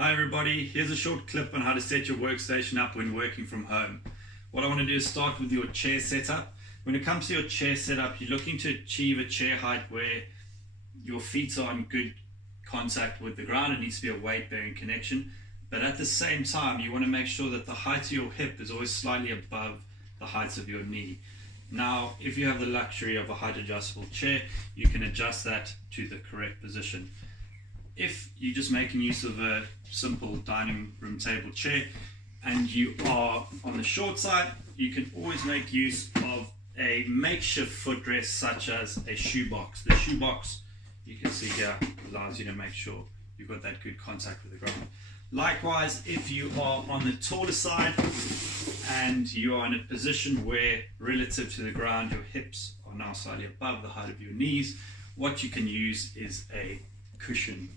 Hi everybody, here's a short clip on how to set your workstation up when working from home. What I want to do is start with your chair setup. When it comes to your chair setup, you're looking to achieve a chair height where your feet are in good contact with the ground. It needs to be a weight-bearing connection, but at the same time you want to make sure that the height of your hip is always slightly above the height of your knee. Now, if you have the luxury of a height adjustable chair, you can adjust that to the correct position. If you're just making use of a simple dining room table chair and you are on the short side, you can always make use of a makeshift footrest such as a shoebox. The shoebox, you can see here, allows you to make sure you've got that good contact with the ground. Likewise, if you are on the taller side and you are in a position where relative to the ground your hips are now slightly above the height of your knees, what you can use is a cushion.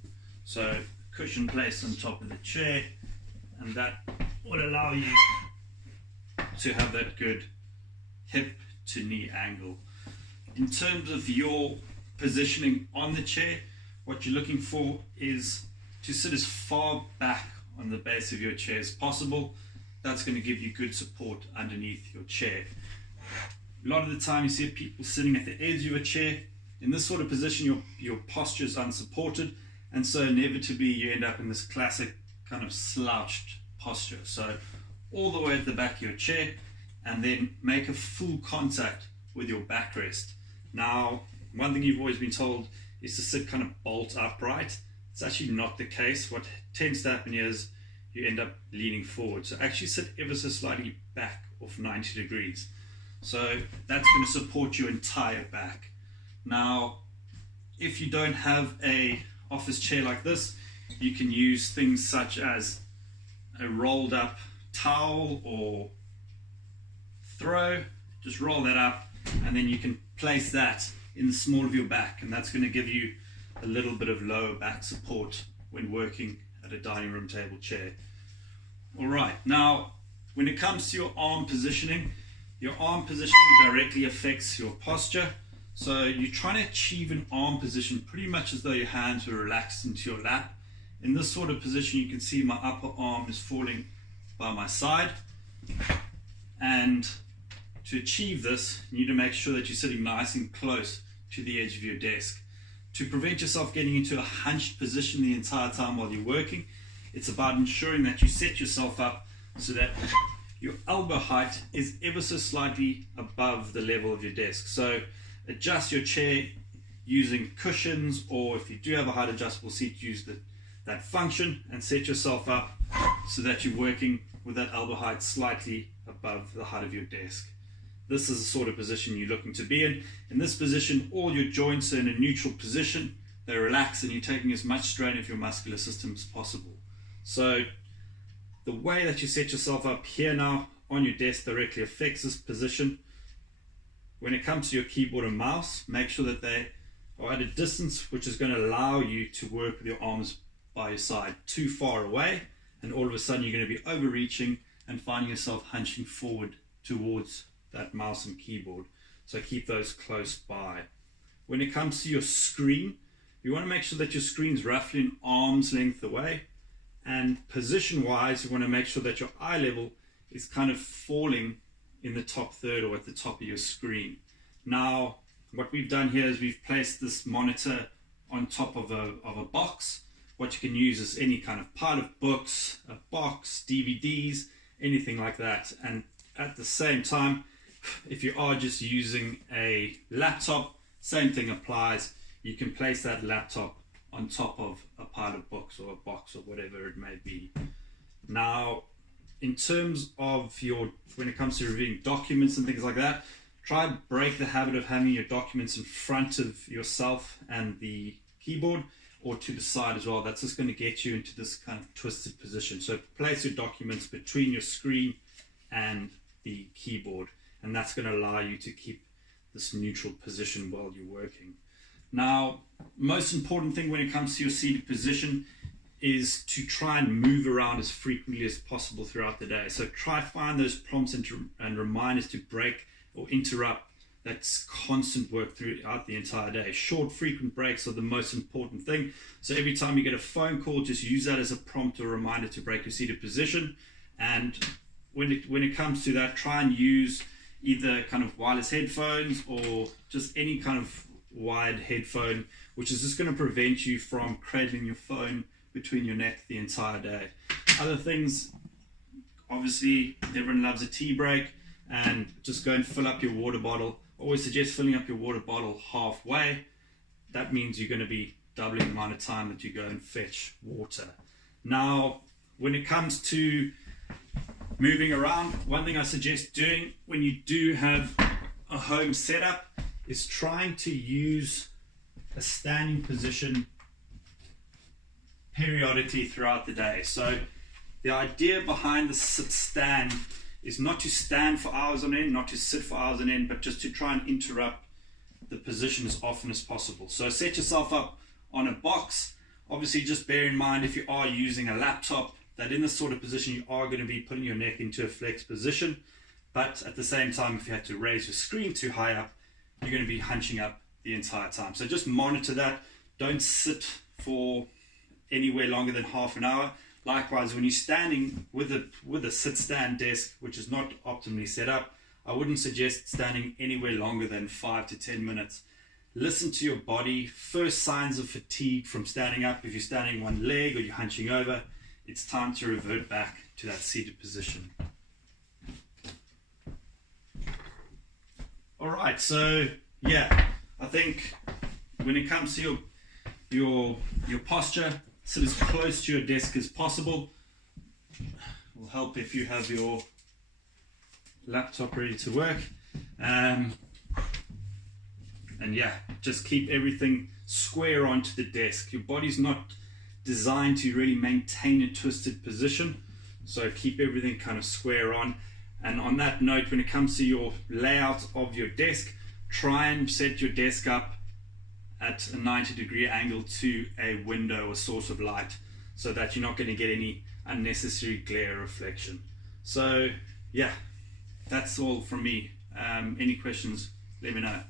So cushion placed on top of the chair, and that will allow you to have that good hip to knee angle. In terms of your positioning on the chair, what you're looking for is to sit as far back on the base of your chair as possible. That's going to give you good support underneath your chair. A lot of the time you see people sitting at the edge of a chair. In this sort of position, your posture is unsupported, and so inevitably you end up in this classic kind of slouched posture. So all the way at the back of your chair, and then make a full contact with your backrest. Now, one thing you've always been told is to sit kind of bolt upright. It's actually not the case. What tends to happen is you end up leaning forward. So actually sit ever so slightly back off 90 degrees. So that's going to support your entire back. Now, if you don't have a office chair like this, you can use things such as a rolled up towel or throw. Just roll that up and then you can place that in the small of your back, and that's going to give you a little bit of lower back support when working at a dining room table chair. Alright, now when it comes to your arm positioning directly affects your posture. So you're trying to achieve an arm position pretty much as though your hands were relaxed into your lap. In this sort of position, you can see my upper arm is falling by my side. And to achieve this, you need to make sure that you're sitting nice and close to the edge of your desk. To prevent yourself getting into a hunched position the entire time while you're working, it's about ensuring that you set yourself up so that your elbow height is ever so slightly above the level of your desk. So adjust your chair using cushions, or if you do have a height adjustable seat, use that function and set yourself up so that you're working with that elbow height slightly above the height of your desk. This is the sort of position you're looking to be in. In this position, all your joints are in a neutral position. They relax and you're taking as much strain of your muscular system as possible. So the way that you set yourself up here now on your desk directly affects this position. When it comes to your keyboard and mouse, make sure that they are at a distance which is going to allow you to work with your arms by your side. Too far away and all of a sudden you're going to be overreaching and finding yourself hunching forward towards that mouse and keyboard. So keep those close by. When it comes to your screen, you want to make sure that your screen's roughly an arm's length away, and position wise you want to make sure that your eye level is kind of falling in the top third or at the top of your screen. Now what we've done here is we've placed this monitor on top of a box. What you can use is any kind of pile of books, a box, DVDs, anything like that. And at the same time, if you are just using a laptop, same thing applies. You can place that laptop on top of a pile of books or a box or whatever it may be. Now, in terms of when it comes to reviewing documents and things like that, try and break the habit of having your documents in front of yourself and the keyboard, or to the side as well. That's just going to get you into this kind of twisted position. So place your documents between your screen and the keyboard, and that's going to allow you to keep this neutral position while you're working. Now, most important thing when it comes to your seated position is to try and move around as frequently as possible throughout the day. So try find those prompts and reminders to break or interrupt that's constant work throughout the entire day. Short, frequent breaks are the most important thing. So every time you get a phone call, just use that as a prompt or reminder to break your seated position. And when it comes to that, try and use either kind of wireless headphones or just any kind of wired headphone, which is just going to prevent you from cradling your phone between your neck the entire day. Other things, obviously, everyone loves a tea break, and just go and fill up your water bottle. Always suggest filling up your water bottle halfway. That means you're going to be doubling the amount of time that you go and fetch water. Now, when it comes to moving around, one thing I suggest doing when you do have a home setup is trying to use a standing position periodically throughout the day. So the idea behind the sit stand is not to stand for hours on end, not to sit for hours on end, but just to try and interrupt the position as often as possible. So set yourself up on a box. Obviously, just bear in mind if you are using a laptop that in this sort of position you are going to be putting your neck into a flex position, but at the same time, if you had to raise your screen too high up, you're going to be hunching up the entire time. So just monitor that. Don't sit for anywhere longer than half an hour. Likewise, when you're standing with a sit-stand desk, which is not optimally set up, I wouldn't suggest standing anywhere longer than 5 to 10 minutes. Listen to your body. First signs of fatigue from standing up. If you're standing one leg or you're hunching over, it's time to revert back to that seated position. All right, so yeah, I think when it comes to your posture, sit as close to your desk as possible. Will help if you have your laptop ready to work. And yeah, just keep everything square onto the desk. Your body's not designed to really maintain a twisted position, so keep everything kind of square on. And on that note, when it comes to your layout of your desk, try and set your desk up at a 90-degree angle to a window or source of light, so that you're not going to get any unnecessary glare reflection. So yeah, that's all from me. Any questions, let me know.